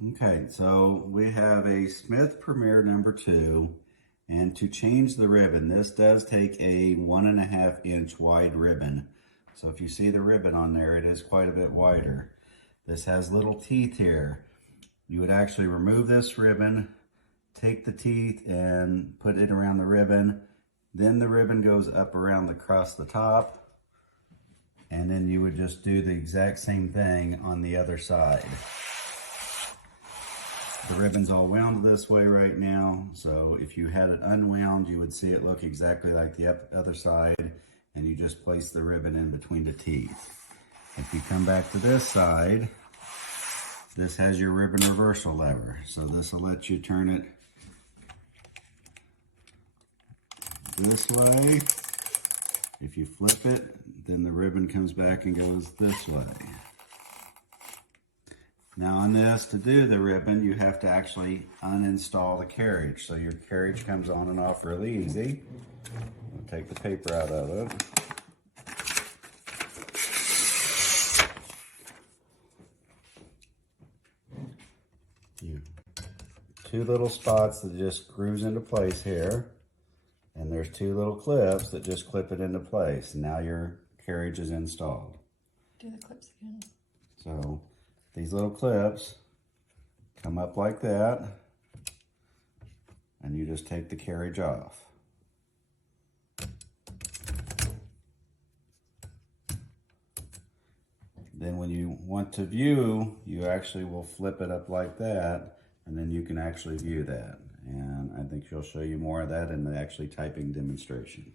Okay, so we have a Smith Premier number 2, and to change the ribbon, this does take a 1.5 inch wide ribbon. So if you see the ribbon on there, it is quite a bit wider. This has little teeth here. You would actually remove this ribbon, take the teeth and put it around the ribbon. Then the ribbon goes up around across the top. And then you would just do the exact same thing on the other side. The ribbon's all wound this way right now, so if you had it unwound, you would see it look exactly like the other side, and you just place the ribbon in between the teeth. If you come back to this side, this has your ribbon reversal lever, so this will let you turn it this way. If you flip it, then the ribbon comes back and goes this way. Now on this, to do the ribbon, you have to actually uninstall the carriage. So your carriage comes on and off really easy. We'll take the paper out of it. Two little spots that just screws into place here. And there's two little clips that just clip it into place. Now your carriage is installed. Do the clips again. So these little clips come up like that, and you just take the carriage off. Then when you want to view, you actually will flip it up like that, and then you can actually view that. And I think she'll show you more of that in the actually typing demonstration.